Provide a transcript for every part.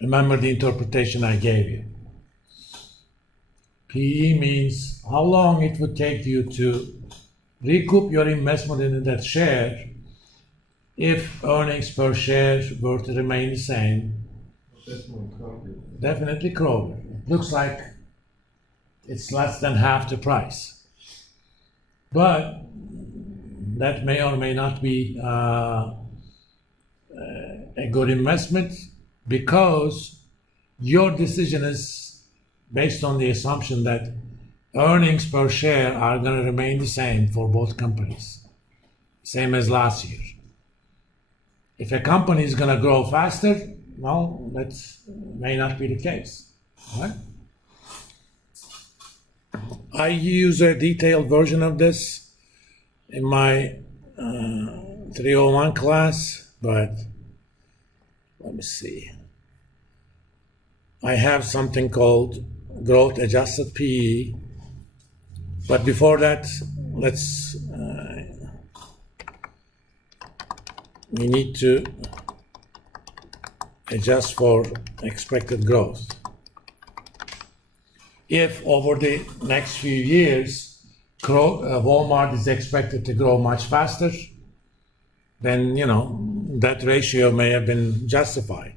Remember the interpretation I gave you. PE means how long it would take you to recoup your investment in that share if earnings per share were to remain the same. That's more Kroger. Definitely Kroger. It looks like it's less than half the price. But that may or may not be a good investment because your decision is based on the assumption that earnings per share are going to remain the same for both companies, same as last year. If a company is going to grow faster, well, that may not be the case. Right? I use a detailed version of this in my 301 class, but let me see. I have something called growth adjusted PE, but before that, we need to adjust for expected growth. If over the next few years, Walmart is expected to grow much faster, then, that ratio may have been justified.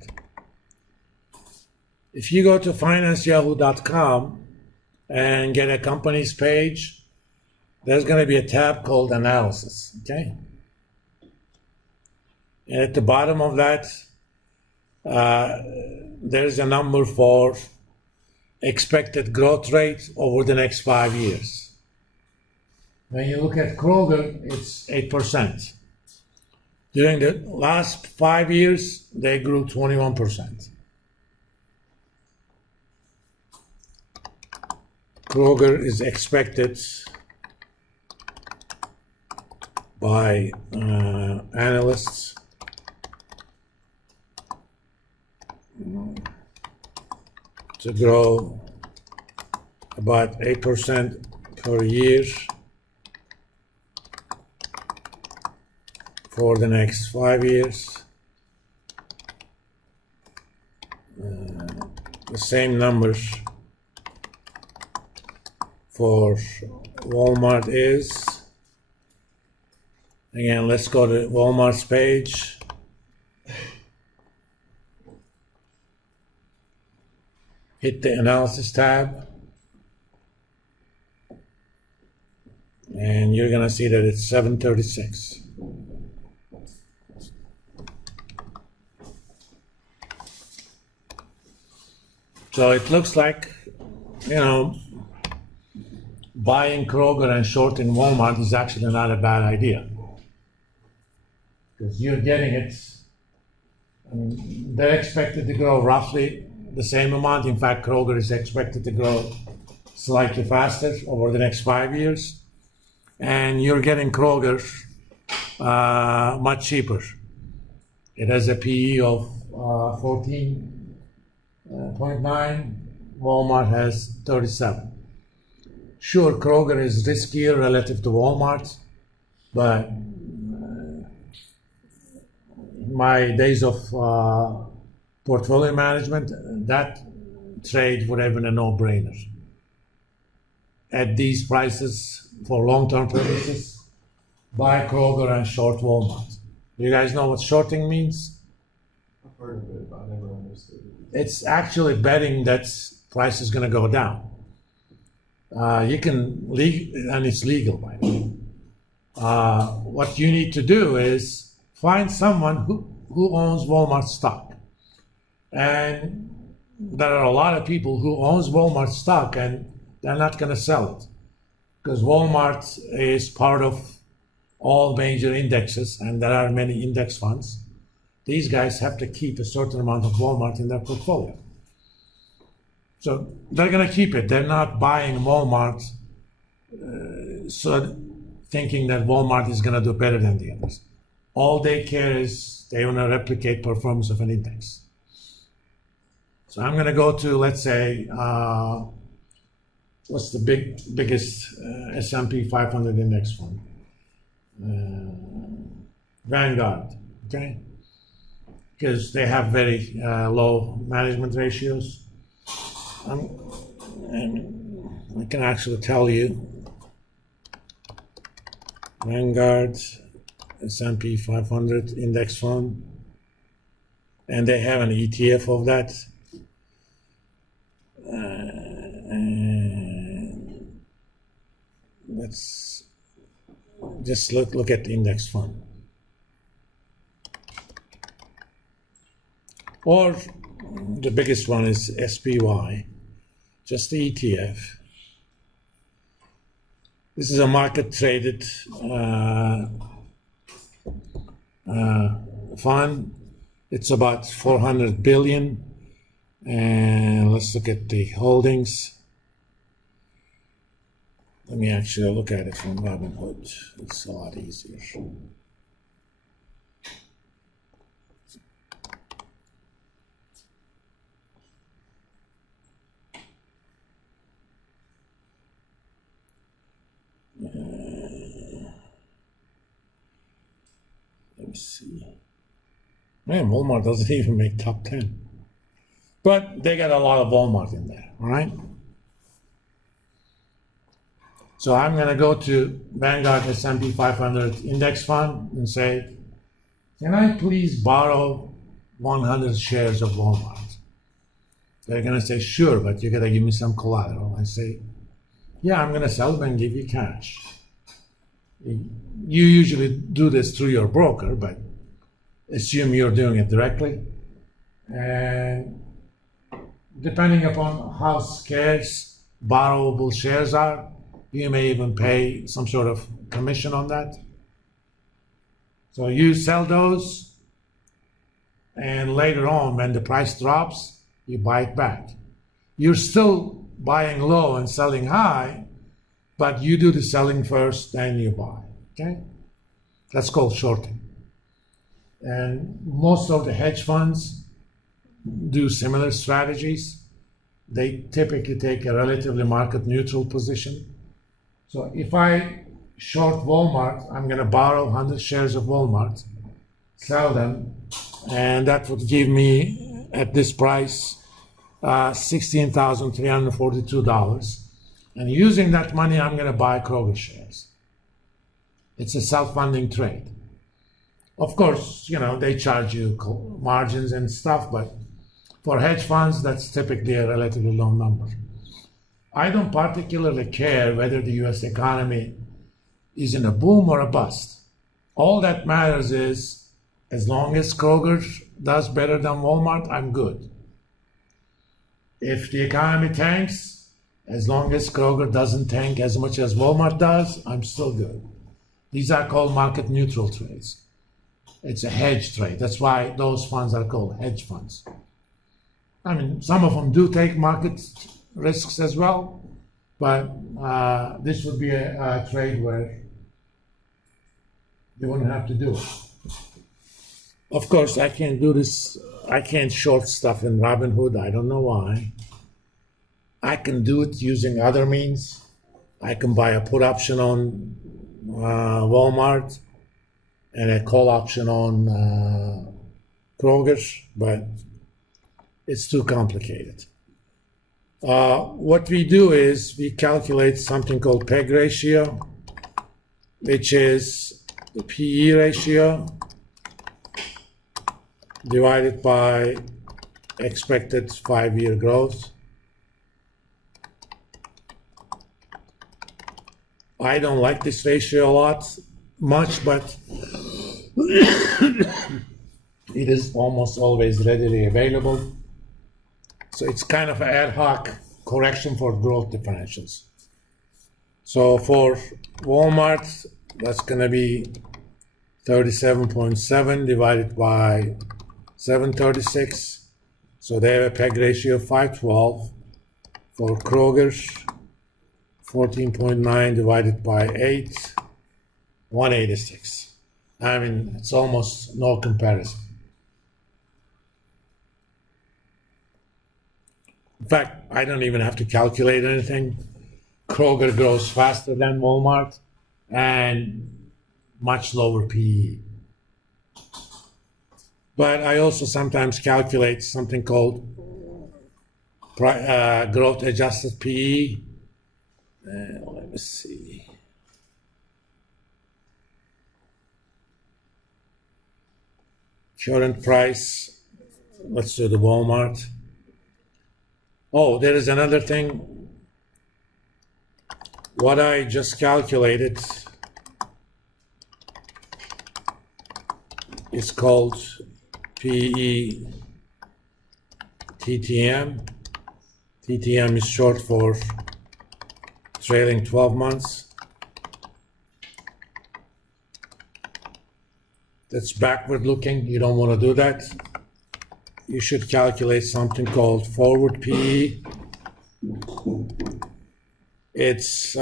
If you go to financeyahoo.com and get a company's page, there's going to be a tab called analysis, okay? And at the bottom of that, there's a number for expected growth rate over the next 5 years. When you look at Kroger, it's 8%. During the last 5 years, they grew 21%. Kroger is expected by analysts to grow about 8% per year for the next 5 years. The same numbers for Walmart is, again, let's go to Walmart's page. Hit the analysis tab, and you're going to see that it's 736. So it looks like, buying Kroger and shorting Walmart is actually not a bad idea. Because you're getting it, they're expected to grow roughly the same amount. In fact, Kroger is expected to grow slightly faster over the next 5 years. And you're getting Kroger much cheaper. It has a PE of 14.9. Walmart has 37. Sure, Kroger is riskier relative to Walmart, but in my days of portfolio management, that trade would have been a no-brainer. At these prices, for long-term purposes, buy Kroger and short Walmart. Do you guys know what shorting means? I've heard of it, but I never understood it. It's actually betting that price is going to go down. You can, and it's legal by the way. What you need to do is find someone who owns Walmart stock. And there are a lot of people who owns Walmart stock and they're not going to sell it. Because Walmart is part of all major indexes and there are many index funds. These guys have to keep a certain amount of Walmart in their portfolio. So they're going to keep it. They're not buying Walmart so thinking that Walmart is going to do better than the others. All they care is they want to replicate performance of an index. So I'm going to go to, let's say, what's the biggest S&P 500 index fund? Vanguard. Okay. because they have very low management ratios. And I can actually tell you, Vanguard, S&P 500 index fund, and they have an ETF of that. And let's just look at the index fund. Or the biggest one is SPY, just the ETF. This is a market traded fund. It's about 400 billion. And let's look at the holdings. Let me actually look at it from Robinhood. It's a lot easier. Let me see. Man, Walmart doesn't even make top 10. But they got a lot of Walmart in there, all right? So I'm going to go to Vanguard S&P 500 index fund and say, can I please borrow 100 shares of Walmart? They're going to say, sure, but you got to give me some collateral. I say, yeah, I'm going to sell them and give you cash. You usually do this through your broker, but assume you're doing it directly. And depending upon how scarce borrowable shares are, you may even pay some sort of commission on that. So you sell those, and later on, when the price drops, you buy it back. You're still buying low and selling high, but you do the selling first, then you buy, okay? That's called shorting. And most of the hedge funds do similar strategies. They typically take a relatively market neutral position. So if I short Walmart, I'm going to borrow 100 shares of Walmart, sell them, and that would give me, at this price, $16,342. And using that money, I'm going to buy Kroger shares. It's a self-funding trade. Of course, you know, they charge you margins and stuff, but for hedge funds, that's typically a relatively low number. I don't particularly care whether the US economy is in a boom or a bust. All that matters is, as long as Kroger does better than Walmart, I'm good. If the economy tanks, as long as Kroger doesn't tank as much as Walmart does, I'm still good. These are called market neutral trades. It's a hedge trade. That's why those funds are called hedge funds. I mean, some of them do take market risks as well, but this would be a trade where you wouldn't have to do it. Of course, I can't do this. I can't short stuff in Robinhood. I don't know why. I can do it using other means. I can buy a put option on Walmart and a call option on Kroger, but it's too complicated. What we do is we calculate something called PEG ratio, which is the PE ratio divided by expected 5-year growth. I don't like this ratio a much, but it is almost always readily available. So it's kind of an ad hoc correction for growth differentials. So for Walmart, that's going to be 37.7 divided by 736. So they have a PEG ratio of 512. For Kroger, 14.9 divided by 8, 186. I mean, it's almost no comparison. In fact, I don't even have to calculate anything. Kroger grows faster than Walmart and much lower PE. But I also sometimes calculate something called growth adjusted PE. Let me see. Current price. Let's do the Walmart. Oh, there is another thing. What I just calculated is called PE TTM. TTM is short for trailing 12 months. That's backward looking. You don't want to do that. You should calculate something called forward PE. It's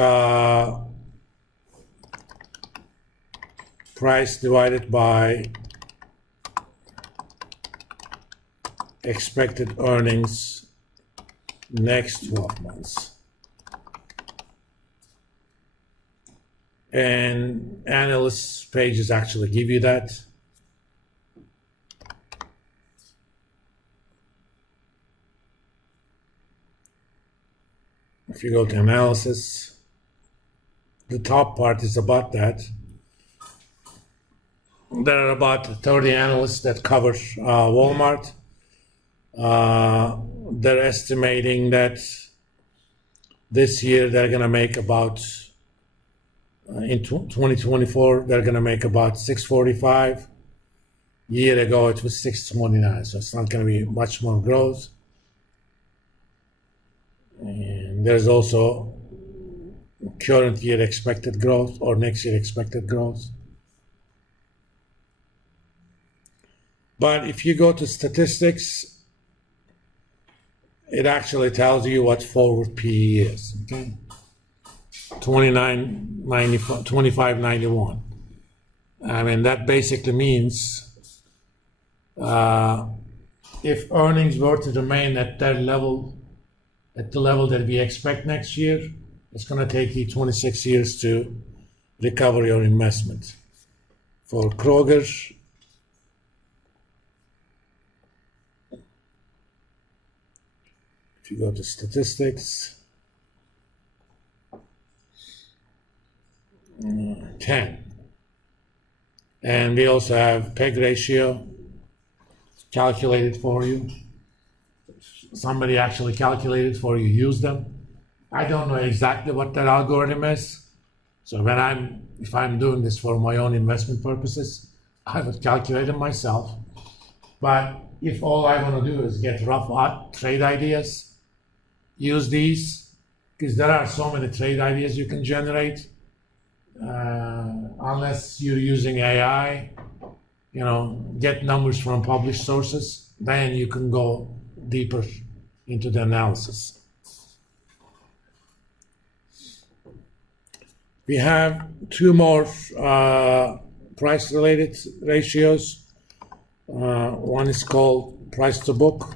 price divided by expected earnings next 12 months. And analysts pages actually give you that. If you go to analysis, the top part is about that. There are about 30 analysts that cover Walmart. They're estimating that this year they're going to make about, in 2024, they're going to make about 645. A year ago, it was 629, so it's not going to be much more growth. And there's also current year expected growth or next year expected growth. But if you go to statistics, it actually tells you what forward PE is. Okay, 25.91. I mean, that basically means if earnings were to remain at that level, at the level that we expect next year, it's going to take you 26 years to recover your investment. For Kroger, if you go to statistics, 10. And we also have PEG ratio calculated for you. Somebody actually calculated for you, use them. I don't know exactly what that algorithm is. So if I'm doing this for my own investment purposes, I would calculate it myself. But if all I want to do is get rough trade ideas, use these, because there are so many trade ideas you can generate. Unless you're using AI, get numbers from published sources, then you can go deeper into the analysis. We have two more price-related ratios. One is called price to book.